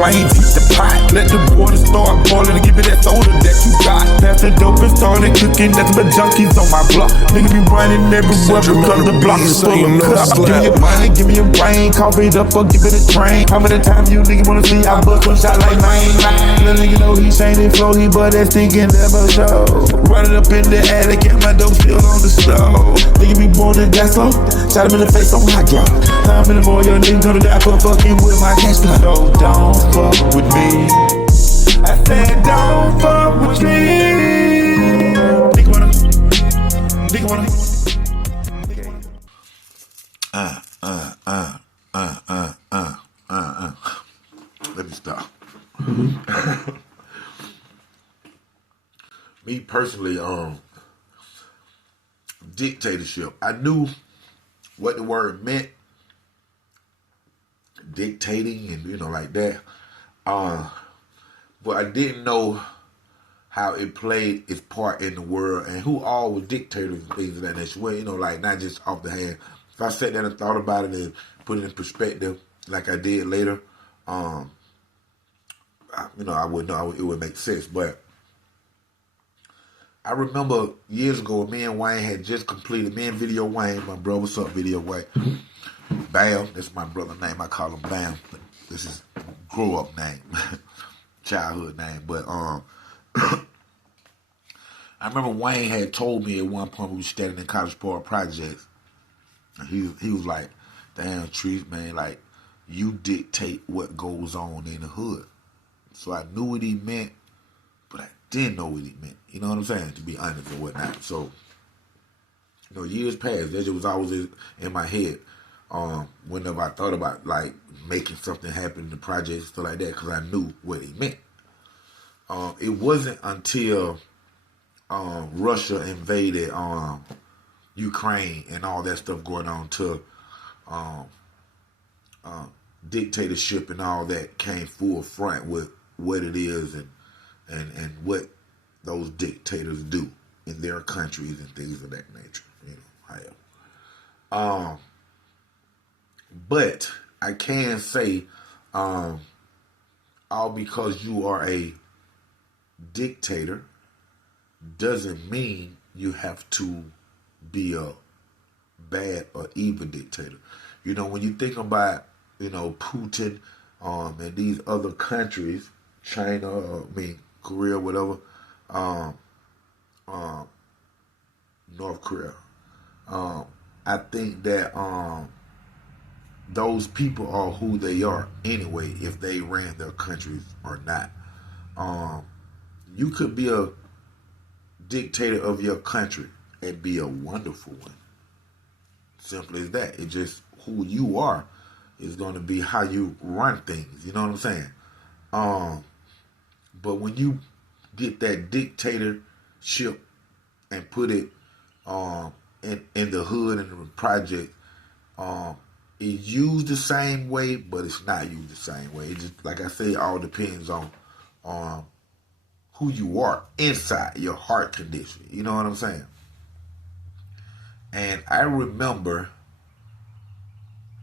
flame, heat the pot. Let the water start boiling and give me that soda that you got. Pass the dope and started cooking, nothing but junkies on my block. Nigga be running everywhere because the block is full of cups. Give me your money, give me your brain, coffee it up or give it a train. How many times you nigga wanna see I bust one shot like mine? Little nigga know he changing flow, he but that stinking never show. Running up in the attic and my dope still on the stove. Nigga be born to gas slow, shot him in the face on hot glow. Time in the boy, your nigga gonna die for fucking with my cash flow. So don't fuck with me. I said don't fuck with me. Nigga wanna. Let me stop. Me personally, dictatorship. I knew what the word meant, dictating and like that. But I didn't know how it played its part in the world and who all was dictators and things of that nature. Well, like not just off the hand. If I sat down and thought about it and put it in perspective, like I did later, I would know it would make sense. But I remember years ago, me and Wayne had just completed. Me and Video Wayne, my brother. What's up, Video Wayne? Bam, that's my brother's name. I call him Bam. This is grow up name, childhood name. But I remember Wayne had told me at one point we were standing in College Park Projects. And he was like, "Damn, Trees, man, like you dictate what goes on in the hood." So I knew what he meant, but I didn't know what he meant. You know what I'm saying? To be honest and whatnot. So, years passed. That just was always in my head. Whenever I thought about like making something happen in the project, stuff like that, because I knew what he meant. It wasn't until Russia invaded Ukraine and all that stuff going on to dictatorship and all that came full front with what it is and what those dictators do in their countries and things of that nature. But I can say, all because you are a dictator doesn't mean you have to be a bad or evil dictator. When you think about, Putin and these other countries, China, Korea, whatever, North Korea, I think that those people are who they are anyway, if they ran their countries or not. You could be a dictator of your country and be a wonderful one. Simple as that. It's just who you are is going to be how you run things. You know what I'm saying? But when you get that dictatorship and put it in the hood and the project, it's used the same way, but it's not used the same way. It just, like I say, it all depends on who you are inside, your heart condition. You know what I'm saying? And I remember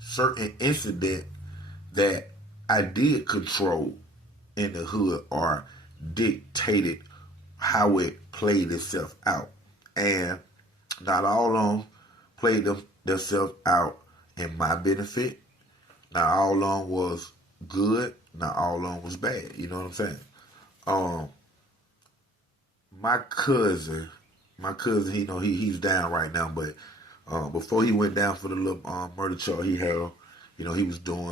certain incident that I did control in the hood or dictated how it played itself out. And not all of them played themselves out in my benefit. Not all of them was good. Not all of them was bad. You know what I'm saying? My cousin, he's down right now, but before he went down for the little murder charge he had, he was doing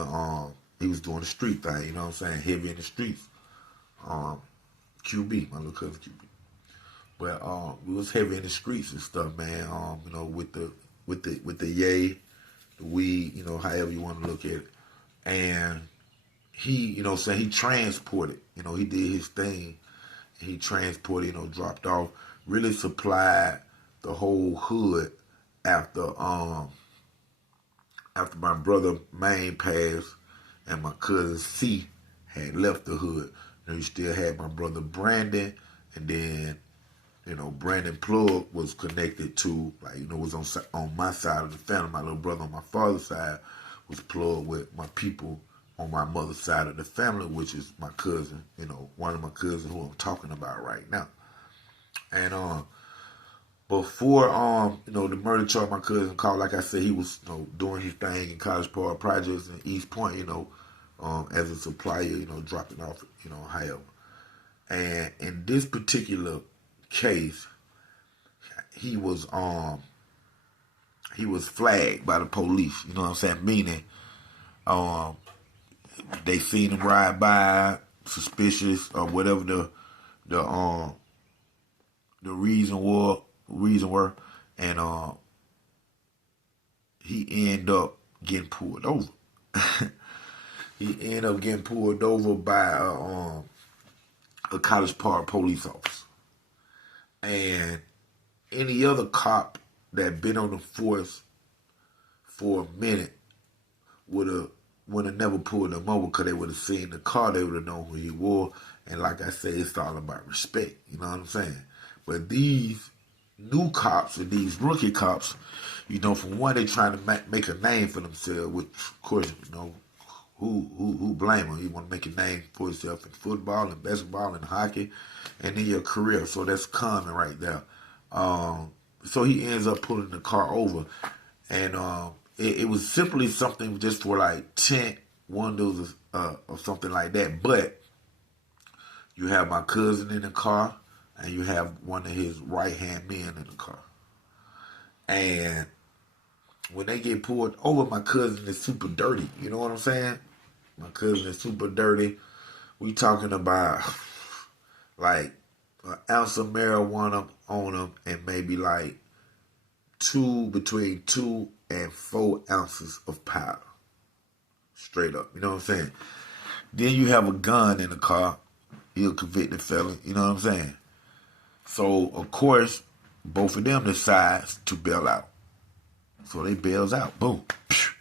the street thing, you know what I'm saying, heavy in the streets. QB, my little cousin QB. But we was heavy in the streets and stuff, man. With the yay, the weed, however you want to look at it. And he, he transported, he did his thing. He transported, dropped off, really supplied the whole hood after my brother Maine passed and my cousin C had left the hood. You still had my brother Brandon, and then, Brandon Plug was connected to, was on my side of the family. My little brother on my father's side was plugged with my people on my mother's side of the family, which is my cousin, one of my cousins who I'm talking about right now. And before the murder charge, my cousin called, like I said, he was doing his thing in College Park Projects in East Point, as a supplier, dropping off, however. And in this particular case, he was flagged by the police, you know what I'm saying? Meaning, they seen him ride by, suspicious or whatever the reason were, and he ended up getting pulled over. He ended up getting pulled over by a College Park police officer. And any other cop that been on the force for a minute would have never pulled him over, because they would have seen the car, they would have known who he was. And like I said, it's all about respect, you know what I'm saying? But these new cops and these rookie cops, from one, they trying to make a name for themselves, which, of course, who blame him? You want to make a name for yourself in football and basketball and hockey and in your career. So that's common right there. So he ends up pulling the car over. And it was simply something just for like tint, windows, or something like that. But you have my cousin in the car, and you have one of his right-hand men in the car. And when they get pulled over, my cousin is super dirty. You know what I'm saying? My cousin is super dirty. We talking about like an ounce of marijuana on him, and maybe like between 2 and 4 ounces of powder. Straight up. You know what I'm saying? Then you have a gun in the car. He's a convicted felon. You know what I'm saying? So, of course, both of them decide to bail out. So they bails out. Boom.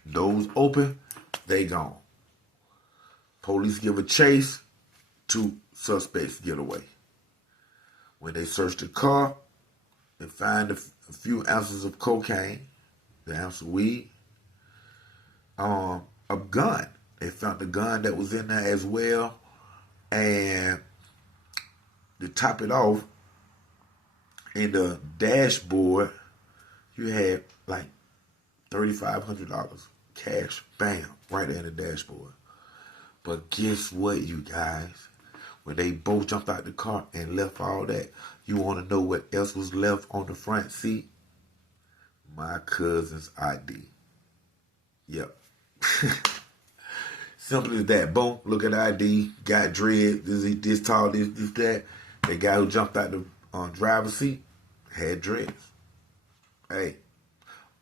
Doors open. They gone. Police give a chase. 2 suspects get away. When they search the car, they find a few ounces of cocaine, the ounce of weed, a gun. They found the gun that was in there as well. And to top it off, in the dashboard, you had like $3,500 cash, bam, right there in the dashboard. But guess what, you guys? When they both jumped out the car and left all that, you want to know what else was left on the front seat? My cousin's ID. Yep. Simple as that. Boom, look at the ID, got dread, this tall, this, that. The guy who jumped out the driver's seat had dreads. Hey,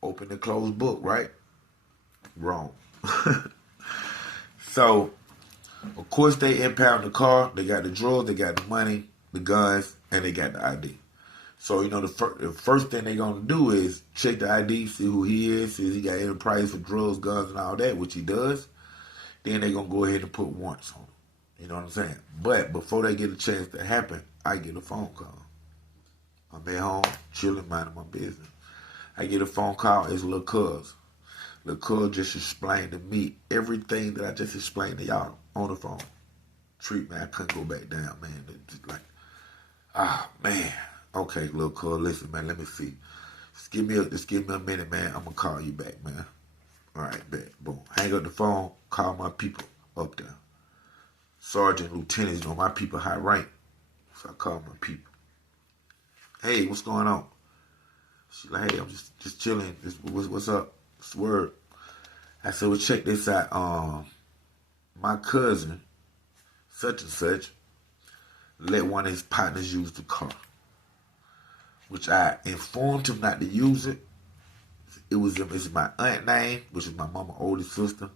open the closed book, right? Wrong. So, of course, they impound the car. They got the drugs, they got the money, the guns, and they got the ID. So, the first thing they're going to do is check the ID, see who he is, see if he got any price for drugs, guns, and all that, which he does. Then they're going to go ahead and put warrants on him. You know what I'm saying? But before they get a chance to happen, I get a phone call. I'm at home, chilling, minding my business. I get a phone call. It's Lil' Cuz. Lil' Cuz just explained to me everything that I just explained to y'all on the phone. Treat, man, I couldn't go back down, man. Just like, man. Okay, Lil' Cuz, listen, man, let me see. Just give me a minute, man. I'm going to call you back, man. All right, bet. Boom. Hang up the phone, call my people up there. Sergeant, lieutenants, my people high rank. So I call my people. Hey, what's going on? She's like, hey, I'm just chilling. What's up? What's the word? I said, well, check this out. My cousin, such and such, let one of his partners use the car, which I informed him not to use it. It's my aunt name, which is my mama's oldest sister.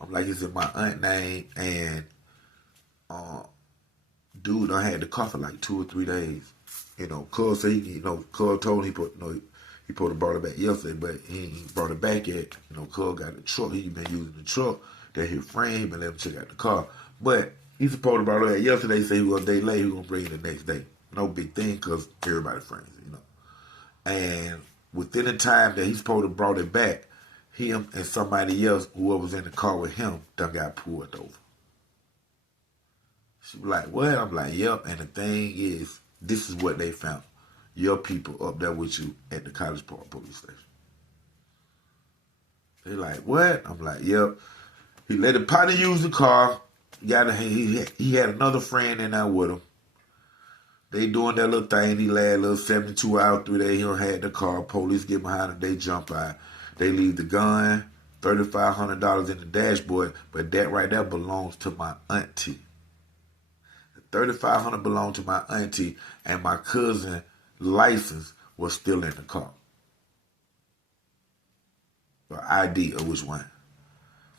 I'm like, it's in my aunt name, and dude, I had the car for like 2 or 3 days. Cuz said, Cuz told him he supposed to brought it back yesterday, but he ain't brought it back yet. Cuz got the truck. He been using the truck. That his friend, he been letting him check out the car. But he supposed to brought it back yesterday. Say he was a day late. He was gonna bring it the next day. No big thing, cause everybody friends, And within the time that he's supposed to brought it back, him and somebody else, whoever was in the car with him, done got pulled over. She was like, what? I'm like, yep. And the thing is, this is what they found. Your people up there with you at the College Park police station. They like, what? I'm like, yep. He let the partner use the car. He had another friend in there with him. They doing their little thing. He led a little 72 hours through there. He don't had the car. Police get behind him. They jump out. They leave the gun, $3,500 in the dashboard, but that right there belongs to my auntie. The $3,500 belonged to my auntie, and my cousin's license was still in the car. Or ID of which one.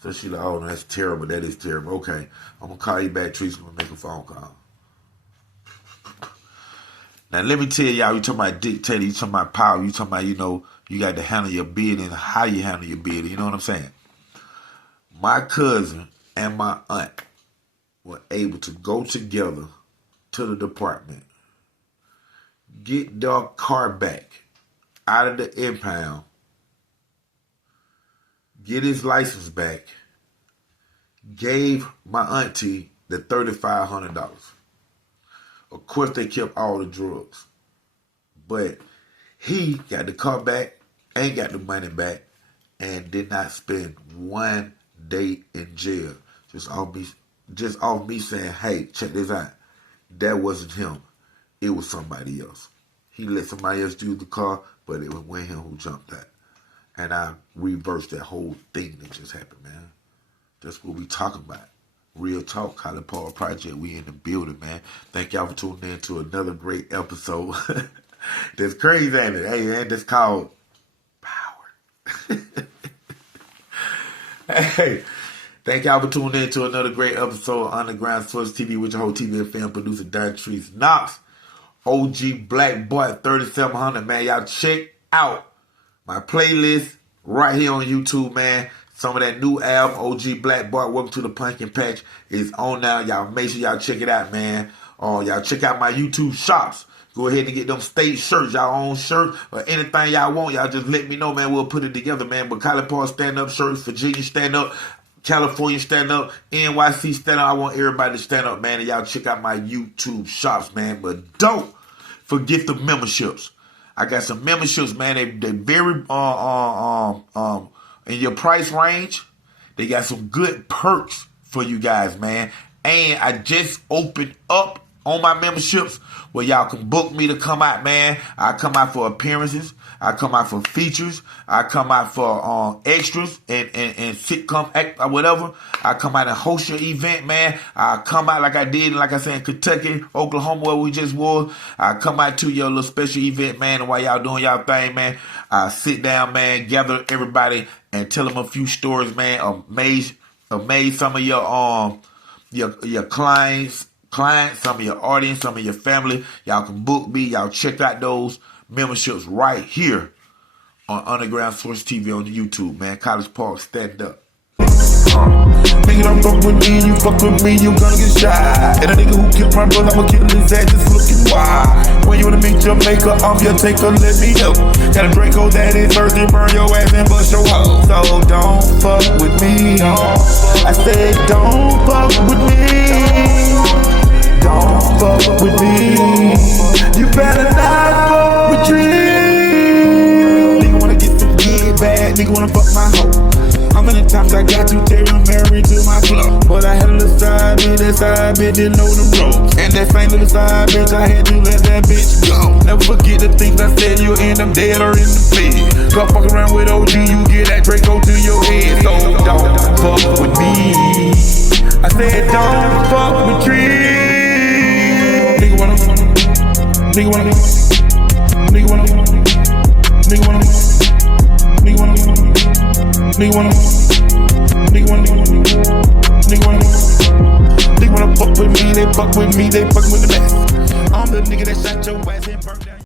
So she like, oh, no, that's terrible. That is terrible. Okay, I'm going to call you back, Teresa. I'm going to make a phone call. Now, let me tell y'all, you talking about dictator, you talking about power, you talking about, you got to handle your bid and how you handle your bid. You know what I'm saying? My cousin and my aunt were able to go together to the department, get their car back out of the impound, get his license back, gave my auntie the $3,500. Of course, they kept all the drugs. But he got the car back, ain't got the money back, and did not spend one day in jail. Just off me saying, hey, check this out. That wasn't him. It was somebody else. He let somebody else use the car, but it was him who jumped out. And I reversed that whole thing that just happened, man. That's what we talking about. Real talk, College Park Project. We in the building, man. Thank y'all for tuning in to another great episode. That's crazy, ain't it? Hey, man, that's called power. Hey, thank y'all for tuning in to another great episode of Underground Source TV with your whole TV and film producer, Knox. OG Black Boy 3700, man. Y'all check out my playlist right here on YouTube, man. Some of that new album, OG Black Boy, Welcome to the Pumpkin Patch, is on now. Y'all make sure y'all check it out, man. Y'all check out my YouTube shops. Go ahead and get them state shirts, y'all own shirt, or anything y'all want. Y'all just let me know, man. We'll put it together, man. But College Park stand-up shirts, Virginia stand-up, California stand-up, NYC stand-up. I want everybody to stand up, man. And y'all check out my YouTube shops, man. But don't forget the memberships. I got some memberships, man. They very in your price range. They got some good perks for you guys, man. And I just opened up on my memberships where y'all can book me to come out, man. I come out for appearances. I come out for features. I come out for extras and sitcom act or whatever. I come out and host your event, man. I come out like I did, like I said, in Kentucky, Oklahoma, where we just was. I come out to your little special event, man, and while y'all doing y'all thing, man, I sit down, man, gather everybody and tell them a few stories, man. Amaze some of your clients, some of your audience, some of your family. Y'all can book me. Y'all check out those memberships right here on Underground Source TV on YouTube, man. College Park, stand up. Nigga don't fuck with me, you fuck with me, you gonna get shot. And a nigga who killed my brother, I'ma kill his ass just looking wild. When you wanna meet your maker, off your taker, let me know. Got a Draco that is first and burn your ass and bust your hoe. So don't fuck with me, I said don't fuck with me. Don't fuck with me. You better not fuck with me. Nigga wanna get some good bad, nigga wanna fuck my hoe. How many times I got to tell you married to my flow? But I had a little side bitch, that side bitch didn't know the ropes. And that same little side bitch, I had to let that bitch go. Never forget the things I said, you'll end up dead or in the bed. Go fuck around with OG, you get that Draco to your head. So don't fuck with me. I said don't fuck with me. Nigga wanna, nigga wanna, nigga wanna, nigga wanna, nigga wanna, nigga wanna, nigga wanna, nigga wanna, nigga wanna fuck with me, they fuck with me, they fuck with the best. I'm the nigga that shot your ass and burnt down.